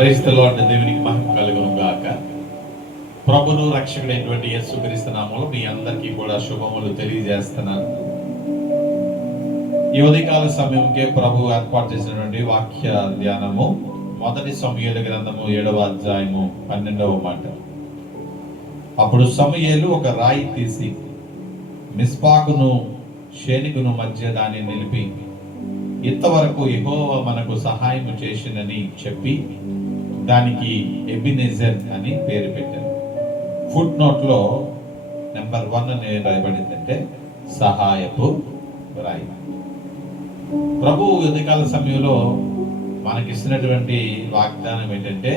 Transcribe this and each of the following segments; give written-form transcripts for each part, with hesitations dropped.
Praise the lord. దేవునికి మహిమ కలుగును గాక. ప్రభును రక్షకుడైనటువంటి యేసుక్రీస్తు నామములో మీ అందరికీ కూడా శుభములు తెలియజేస్తున్నాను. ఈ ఉదయకాల సమయంకే ప్రభు ఏర్పాటు చేసినటువంటి వాక్య ధ్యానము మొదటి సమూయేలు గ్రంథము 7వ అధ్యాయము 12వ మాట. అప్పుడు సమూయేలు ఒక రాయి తీసి మిస్పాకును షేనికును మధ్య దాన్ని నిలిపి, ఇంతవరకు యెహోవా మనకు సహాయం చేసినని చెప్పి దానికి ఎబినెజర్ అని పేరు పెట్టారు. ఫుట్ నోట్లో నెంబర్ 1 అని రాయబడిందంటే సహాయపు రాయి. ప్రభు ఉదయకాల సమయంలో మనకిస్తున్నటువంటి వాగ్దానం ఏంటంటే,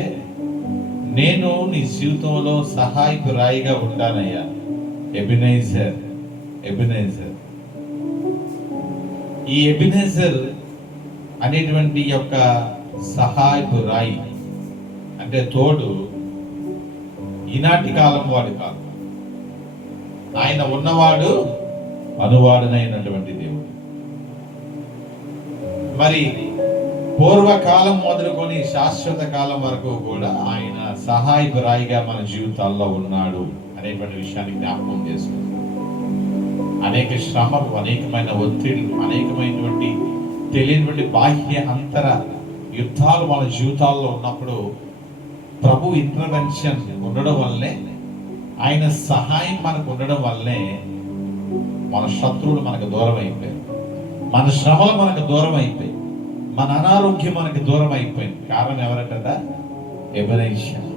నేను నీ జీవితంలో సహాయపు రాయిగా ఉంటానయ్యా. ఎబినెజర్. ఎబినెజర్. ఈ ఎబినెజర్ అనేటువంటి యొక్క సహాయపు రాయి అంటే తోడు ఈనాటి కాలం వాడు కాదు. ఆయన ఉన్నవాడు అనువాడునైనటువంటి దేవుడు. మరి పూర్వకాలం మొదలుకొని శాశ్వత కాలం వరకు కూడా ఆయన సహాయపు రాయిగా మన జీవితాల్లో ఉన్నాడు అనేటువంటి విషయాన్ని జ్ఞాపకం చేసుకుంటాం. అనేక శ్రమలు, అనేకమైన ఒత్తిళ్లు, అనేకమైనటువంటి తెలియనటువంటి బాహ్య అంతర యుద్ధాలు మన జీవితాల్లో ఉన్నప్పుడు ప్రభు ఇంటర్వెన్షన్ ఉండడం వల్లే, ఆయన సహాయం మనకు ఉండడం వల్లే మన శత్రువులు మనకు దూరం అయిపోయారు, మన శ్రమలు మనకు దూరం అయిపోయి, మన అనారోగ్యం మనకు దూరం అయిపోయింది. కారణం ఎవరంట? ఎబెనెజర్.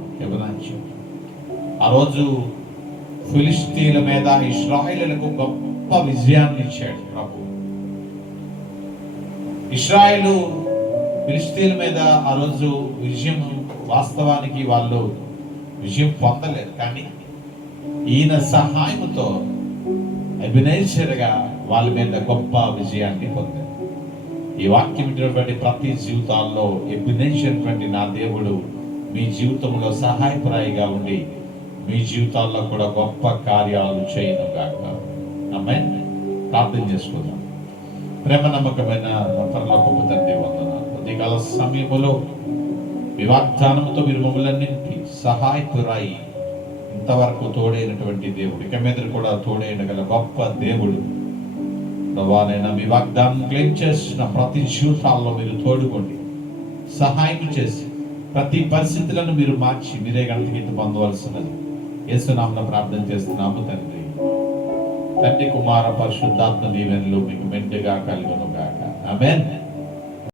ఆ రోజు ఫిలిష్తీయుల మీద ఇశ్రాయేలులకు గొప్ప విజయాన్ని ఇచ్చాడు ప్రభు. ఇశ్రాయేలు ఫిలిష్తీయుల మీద ఆ రోజు విజయం, వాస్తవానికి వాళ్ళు విజయం పొందలేదు, కానీ ఈయన సహాయంతో ఎబెనెజర్గా వాళ్ళ మీద గొప్ప విజయాన్ని పొందారు. ఈ వాక్యం ఇటువంటి ప్రతి జీవితాల్లో ఎబెనెజర్ నా దేవుడు మీ జీవితంలో సహాయపరాయిగా ఉండి మీ జీవితాల్లో కూడా గొప్ప కార్యాలు చేయను గాక. ఆమేన్. ప్రార్థన చేసుకుందాం. ప్రేమ నమ్మకమైన పరలోకపు తండ్రి, వందనాలు. ఉదయకాల సమయంలో మీ వాగ్దానంతో మీరు మమ్మల్ని సహాయపురాయి, ఇంతవరకు తోడైనటువంటి దేవుడు, ఇక మీద కూడా తోడైనగల గొప్ప దేవుడు ప్రభానైనా మీ వాగ్దానం క్లెయిమ్ చేసిన ప్రతి జీవితాల్లో మీరు తోడుకోండి, సహాయం చేసి ప్రతి పరిస్థితులను మీరు మార్చి మీరే గణిత పొందవలసినది యేసునామమున ప్రార్థన చేస్తున్నాము తండ్రి. తండ్రి, కుమార, పరిశుద్ధాత్మ దీవెనలు మీకు మెండుగా కలుగును గాక. ఆమేన్.